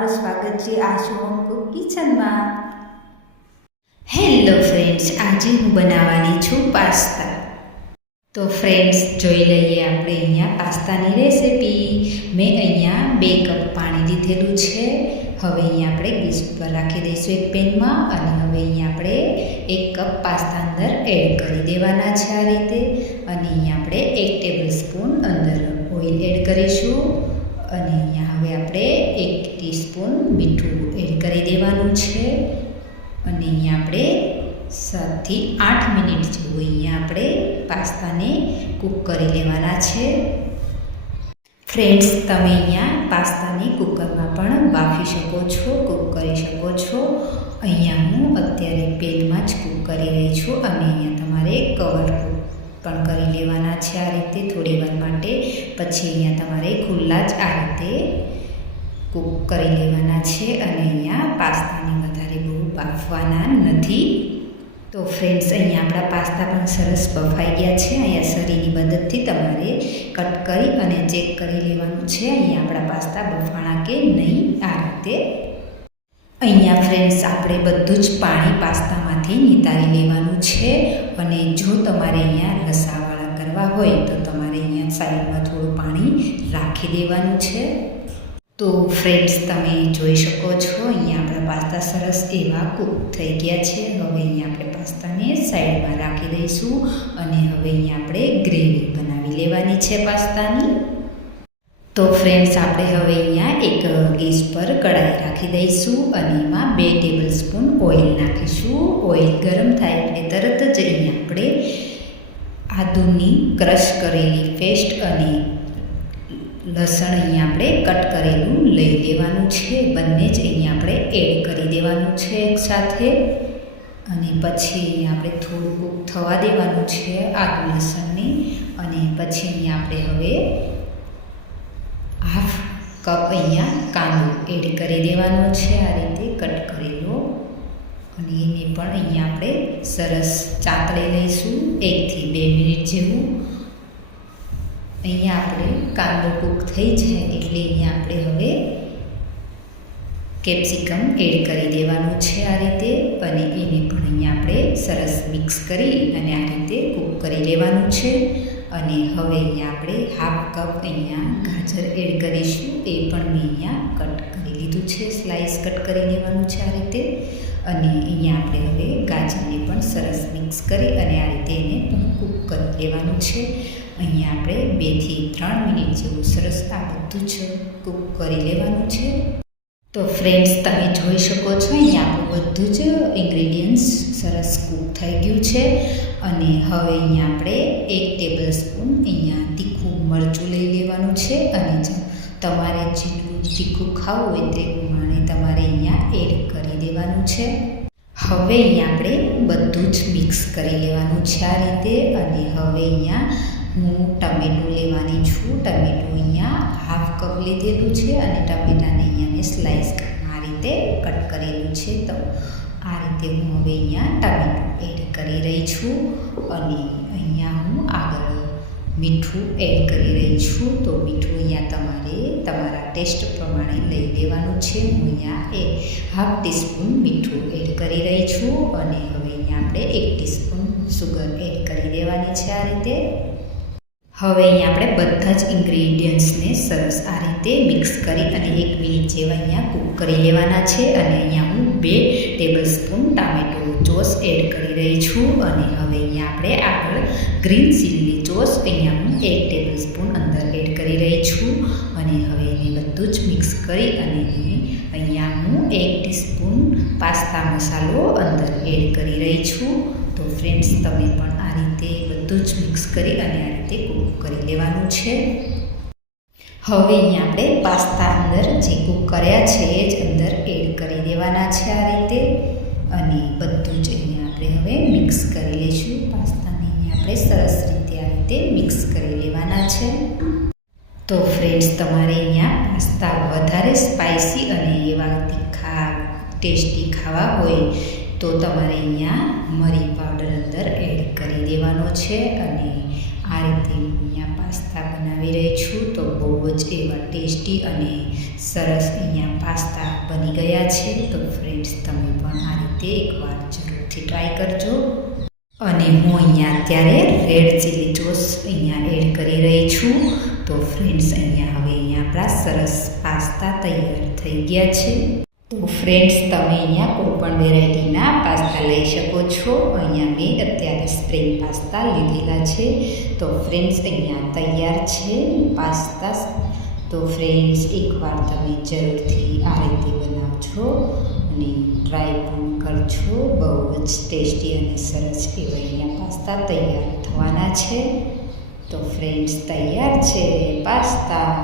છે આશુ કુક કિચનમાં? Hello friends, આજે હું બનાવવાની છું પાસ્તા. તો ફ્રેન્ડ્સ, જોઈ લઈએ આપણે અહીંયા પાસ્તાની રેસિપી. મેં અહીંયા બે કપ પાણી લીધેલું છે. હવે અહીંયા આપણે ગેસ ઉપર રાખી દઈશું એક પેનમાં અને હવે અહીંયા આપણે એક કપ પાસ્તા અંદર એડ કરી દેવાના છે આ રીતે. અને અહીંયા આપણે એક ટેબલ સ્પૂન અંદર ઓઇલ એડ કરીશું. અને અહીંયા હવે આપણે એક ટીસ્પૂન મીઠું એડ કરી દેવાનું છે. અને અહીંયા આપણે સાતથી આઠ મિનિટ જેવું અહીંયા આપણે પાસ્તાને કૂક કરી લેવાના છે. ફ્રેન્ડ્સ, તમે અહીંયા પાસ્તાને કુકરમાં પણ બાફી શકો છો, કૂક કરી શકો છો. અહીંયા હું અત્યારે પેનમાં જ કૂક કરી રહી છું. અને અહીંયા તમારે કવર પણ કરી લેવાના છે આ રીતે થોડી વાર માટે. પછી અહીંયા તમારે ખુલ્લા જ આ રીતે કૂક કરી લેવાના છે અને અહીંયા પાસ્તાને વધારે બહુ બાફવાના નથી. તો ફ્રેન્ડ્સ અહીંયા આપણા પાસ્તા પણ સરસ બફાઈ ગયા છે. અહીંયા સરીની મદદથી તમારે કટ કરી અને ચેક કરી લેવાનું છે. અહીંયા આપણા પાસ્તા બફાણા કે નહીં આ રીતે. અહીંયા ફ્રેન્ડ્સ આપણે બધું જ પાણી પાસ્તામાંથી નિતારી લેવાનું છે. અને જો તમારે અહીંયા રસાવાળા કરવા હોય તો સાઈડમાં થોડું પાણી રાખી દેવાનું છે. તો ફ્રેન્ડ્સ તમે જોઈ શકો છો, અહીંયા આપણા પાસ્તા સરસ એવા કૂક થઈ ગયા છે. હવે અહીંયા આપણે પાસ્તાને સાઈડમાં રાખી દઈશું અને હવે અહીંયા આપણે ગ્રેવી બનાવી લેવાની છે પાસ્તાની. તો ફ્રેન્ડ્સ આપણે હવે અહીંયા એક ગેસ પર કઢાઈ રાખી દઈશું અને એમાં બે ટેબલ સ્પૂન ઓઇલ નાખીશું. ઓઇલ ગરમ થાય એટલે તરત જ અહીંયા આપણે આદુની ક્રશ કરેલી પેસ્ટ અને લસણ અહીંયા આપણે કટ કરેલું લઈ લેવાનું છે. બંને જ અહીંયા આપણે એડ કરી દેવાનું છે એકસાથે અને પછી અહીંયા આપણે થોડું કૂક થવા દેવાનું છે આદુ લસણને. અને પછી અહીંયા આપણે હવે હાફ કપ અહીંયા કાંદો એડ કરી દેવાનો છે. આ રીતે કટ કરેલો અને એને પણ અહીંયા આપણે સરસ ચાતળી લઈશું. એકથી બે મિનિટ જેવું. અહીંયા આપણે કાંદો કૂક થઈ જાય એટલે અહીંયા આપણે હવે કેપ્સિકમ એડ કરી દેવાનું છે આ રીતે. અને એને પણ અહીંયા આપણે સરસ મિક્સ કરી અને આ રીતે કૂક કરી લેવાનું છે. અને હવે અહીંયા આપણે હાફ કપ અહીંયા ગાજર એડ કરીશું. એ પણ મેં અહીંયા કટ કરી લીધું છે. સ્લાઇસ કટ કરી લેવાનું છે આ રીતે. અને અહીંયા આપણે હવે ગાજરને પણ સરસ મિક્સ કરી અને આ રીતે એને કૂક કરી લેવાનું છે. અહીંયા આપણે બેથી ત્રણ મિનિટ જેવું સરસ આ બધું જ કૂક કરી લેવાનું છે. તો ફ્રેન્ડ્સ, તમે જોઈ શકો છો અહીંયા આપણું બધું જ ઇન્ગ્રેડિયન્ટ્સ સરસ કૂક થઈ ગયું છે. અને હવે અહીંયા આપણે એક ટેબલ સ્પૂન અહીંયા તીખું મરચું લઈ લેવાનું છે. અને તમારે જેટલું તીખું ખાવું હોય તે પ્રમાણે તમારે અહીંયા એડ કરી દેવાનું છે? હવે અહીંયા આપણે બધું જ મિક્સ કરી લેવાનું છે આ રીતે. અને હવે અહીંયા હું ટમેટું લેવાની છું. ટમેટું અહીંયા હાફ કપ લીધેલું છે અને ટમેટાને અહીંયા મેં સ્લાઇસ આ રીતે કટ કરેલું છે. તો આ રીતે હું હવે અહીંયા ટમેટું એડ કરી રહી છું. અને અહીંયા હું આગળ મીઠું એડ કરી રહી છું. તો મીઠું અહીંયા તમારે તમારા ટેસ્ટ પ્રમાણે લઈ લેવાનું છે. હું અહીંયા એ હાફ ટીસ્પૂન મીઠું એડ કરી રહી છું. અને હવે અહીંયા આપણે એક ટીસ્પૂન સુગર એડ કરી દેવાની છે આ રીતે. હવે અહીંયા આપણે બધા જ ઇન્ગ્રેડિયન્ટ્સને સરસ આ રીતે મિક્સ કરી અને એક મિનિટ જેવા અહીંયા કૂક કરી લેવાના છે. અને અહીંયા હું બે ટેબલ સ્પૂન ટામેટો ચોસ એડ કરી રહી છું અને હવે અહીંયા આપણે આગળ ગ્રીન ચીલી ચોસ અહીંયા હું એક ટેબલ સ્પૂન અંદર એડ કરી રહી છું અને હવે એને બધું જ મિક્સ કરી અને અહીંયા હું એક ટીસ્પૂન પાસ્તા મસાલો અંદર એડ કરી રહી છું. તો ફ્રેન્ડ્સ તમે પણ આ રીતે બધું જ મિક્સ કરી અને આ રીતે કૂક કરી લેવાનું છે. હવે અહીંયા આપણે પાસ્તા અંદર જે કૂક કર્યા છે એ જ અંદર એડ કરી દેવાના છે આ રીતે. અને બધું જ અહીંયા આપણે હવે મિક્સ કરી લઈશું. પાસ્તાને અહીંયા આપણે સરસ રીતે આ રીતે મિક્સ કરી લેવાના છે. તો ફ્રેન્ડ્સ તમારે અહીંયા પાસ્તા વધારે સ્પાઇસી અને એવા તીખા ટેસ્ટી ખાવા હોય તો તમારે અહીંયા મરી પાવડર અંદર એડ કરી દેવાનો છે. અને આ રીતે હું અહીંયા પાસ્તા બનાવી રહી છું તો બહુ જ એવા ટેસ્ટી અને સરસ અહીંયા પાસ્તા બની ગયા છે. તો ફ્રેન્ડ્સ તમે પણ આ રીતે એકવાર જરૂરથી ટ્રાય કરજો. અને હું અહીંયા અત્યારે રેડ ચીલી ચોસ અહીંયા એડ કરી રહી છું. તો ફ્રેન્ડ્સ અહીંયા હવે અહીંયા આપણા સરસ પાસ્તા તૈયાર થઈ ગયા છે. તો ફ્રેન્ડ્સ તમે અહીંયા કોઈ પણ વેરાયટીના પાસ્તા લઈ શકો છો. અહીંયા મેં અત્યારે સ્પ્રિંગ પાસ્તા લીધેલા છે. તો ફ્રેન્ડ્સ અહીંયા તૈયાર છે પાસ્તા. તો ફ્રેન્ડ્સ એકવાર તમે જરૂરથી આ રીતે બનાવજો અને ટ્રાય પણ કરજો. બહુ જ ટેસ્ટી અને સરસ એવા અહીંયા પાસ્તા તૈયાર થવાના છે. તો ફ્રેન્ડ્સ તૈયાર છે પાસ્તા.